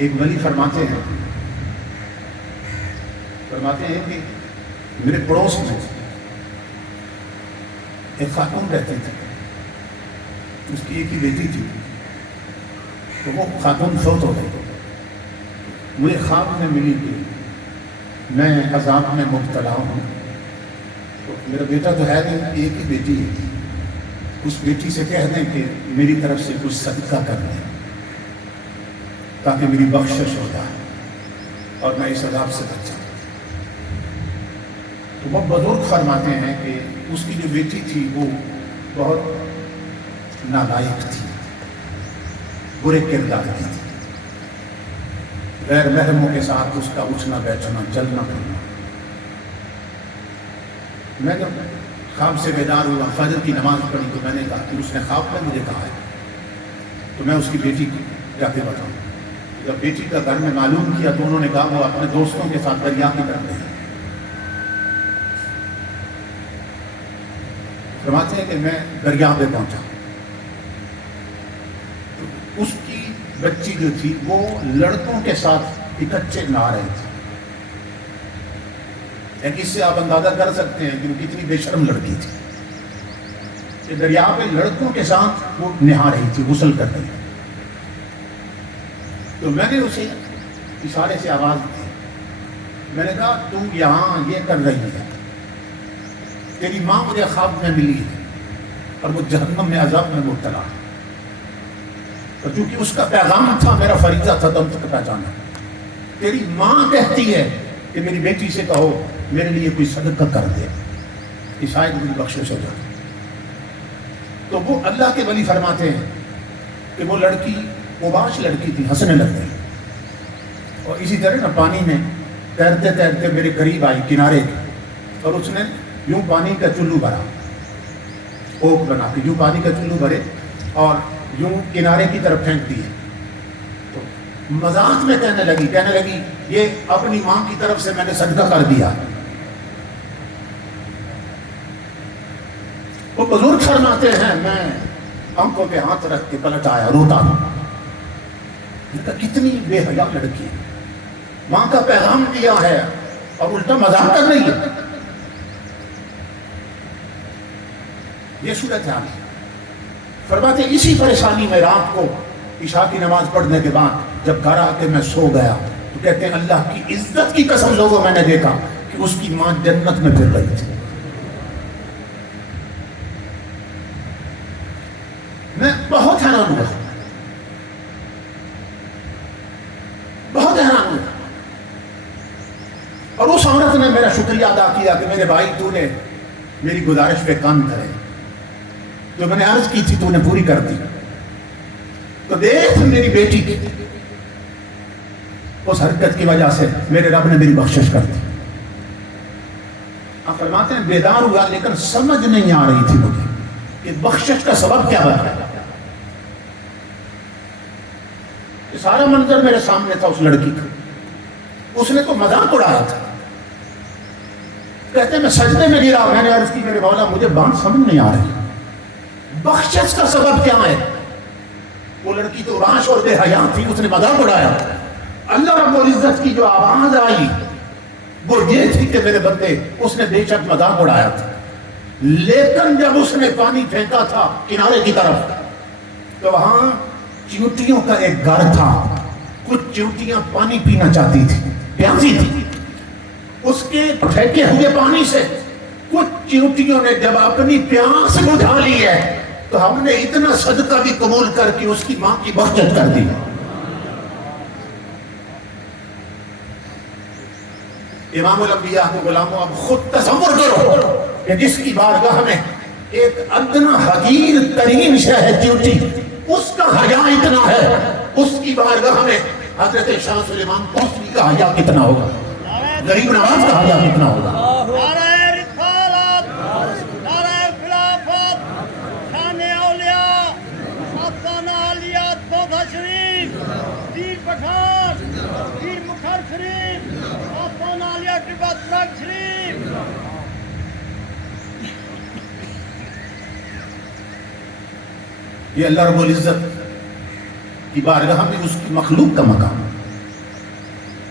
ایک ولی فرماتے ہیں کہ میرے پڑوس میں ایک خاتون رہتی تھی، اس کی ایک ہی بیٹی تھی، تو وہ خاتون فوت ہو گئی۔ مجھے خواب میں ملی کہ میں عذاب میں مبتلا ہوں، تو میرا بیٹا تو ہے نہیں، ایک ہی بیٹی ہے، اس بیٹی سے کہہ دیں کہ میری طرف سے کچھ صدقہ کر دیں تاکہ میری بخشش ہو جائے اور میں اس عذاب سے بچ جاؤں۔ تو وہ بزرگ فرماتے ہیں کہ اس کی جو بیٹی تھی وہ بہت نالائق تھی، برے کردار کی تھی، غیر محرموں کے ساتھ اس کا اٹھنا بیٹھنا، چلنا پھرنا۔ میں جب خواب سے بیدار ہوا، فجر کی نماز پڑھی، تو میں نے کہا کہ اس نے خواب میں مجھے کہا ہے تو میں اس کی بیٹی کو جا کے بتاؤں۔ جب بیٹی کا گھر میں معلوم کیا تو انہوں نے کہا وہ اپنے دوستوں کے ساتھ دریا کی طرف گئی۔ فرماتے ہیں کہ میں دریا پہ پہنچا، تو اس کی بچی جو تھی وہ لڑکوں کے ساتھ اکٹھے نہا رہے تھے۔ اس سے آپ اندازہ کر سکتے ہیں کہ وہ کتنی بے شرم لڑکی تھی کہ دریا پہ لڑکوں کے ساتھ وہ نہا رہی تھی، غسل کر رہی تھی۔ تو میں نے اسے اشارے سے آواز دی، میں نے کہا تم یہاں یہ کر رہی ہے، تیری ماں مجھے خواب میں ملی ہے اور وہ جہنم میں عذاب میں مبتلا ہے، اور چونکہ اس کا پیغام تھا، میرا فریضہ تھا تم تک پہچانا۔ تیری ماں کہتی ہے کہ میری بیٹی سے کہو میرے لیے کوئی صدقہ کر دے کہ شاید میری بخشش ہو جائے۔ تو وہ اللہ کے ولی فرماتے ہیں کہ وہ لڑکی اوباش لڑکی تھی، ہنسنے لگ گئی، اور اسی طرح نا پانی میں تیرتے تیرتے میرے قریب آئی کنارے کے، اور اس نے یوں پانی کا چلو بھرا، اوک بنا کے یوں پانی کا چلو بھرے اور یوں کنارے کی طرف پھینک دیے۔ تو مذاق میں کہنے لگی یہ اپنی ماں کی طرف سے میں نے صدقہ کر دیا۔ وہ بزرگ فرماتے ہیں میں آنکھوں پہ ہاتھ رکھ کے پلٹ آیا، روتا ہوں، کتنی بے حیا لڑکی، ماں کا پیغام دیا ہے اور الٹا مذاق کر رہی ہے۔ یہ صورت حال ہے۔ فرماتے اسی پریشانی میں رات کو عشاء کی نماز پڑھنے کے بعد جب گھر آ کے میں سو گیا تو کہتے ہیں اللہ کی عزت کی قسم لوگوں میں نے دیکھا کہ اس کی ماں جنت میں پھر رہی تھی۔ میں بہت حیران ہوا، اور اس عورت نے میرا شکریہ ادا کیا کہ میرے بھائی تو نے میری گزارش پہ کام کرے، جو میں نے عرض کی تھی تو نے پوری کر دی۔ تو دیکھ میری بیٹی کی اس حرکت کی وجہ سے میرے رب نے میری بخشش کر دی۔ آپ فرماتے ہیں بیدار ہوا لیکن سمجھ نہیں آ رہی تھی مجھے کہ بخشش کا سبب کیا بنا۔ یہ سارا منظر میرے سامنے تھا اس لڑکی کا، اس نے تو مذاق اڑایا تھا۔ کہتے ہیں میں سجدے میں گرا، میں نے عرض کی میرے مولا مجھے بات سمجھ نہیں آ رہی، بخشش کا سبب کیا ہے؟ وہ لڑکی تو راش اور بے حیا تھی، اس نے مذاق اڑایا۔ اللہ رب العزت کی جو آواز آئی وہ یہ تھی کہ میرے بندے اس نے بے شک مذاق اڑایا تھا، لیکن جب اس نے پانی پھینکا تھا کنارے کی طرف تو وہاں چیونٹیوں کا ایک گھر تھا، کچھ چیونٹیاں پانی پینا چاہتی تھی، پیاسی تھی۔ اس کے پھینکے ہوئے پانی سے کچھ چیونٹیوں نے جب اپنی پیاس بجھا لی ہے تو ہم نے اتنا صدقہ بھی قبول کر کے اس کی ماں کی بخشش کر دی۔ امام الانبیاء کے غلاموں اب خود تصور کرو کہ جس کی بارگاہ میں ایک ادنا حقیر ترین شے ہے چیونٹی، اس کا حیا اتنا ہے، اس کی بارگاہ میں حضرت شاہ سلیمان کوسری کا حیا کتنا ہوگا، غریب نواز کا حیا کتنا ہوگا۔ نعرہ رسالت، نعرہ خلافت، شان اولیاء، سلطانہ عالیہ توبہ شریف، پیر پٹھان، پیر مکھر شریف، سلطانہ عالیہ ٹبت ترک شریف۔ یہ اللہ رب العزت کی بارگاہ میں اس کی مخلوق کا مقام ہے۔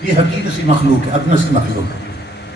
یہ حقیقت سی مخلوق ہے، ادنا سی مخلوق ہے۔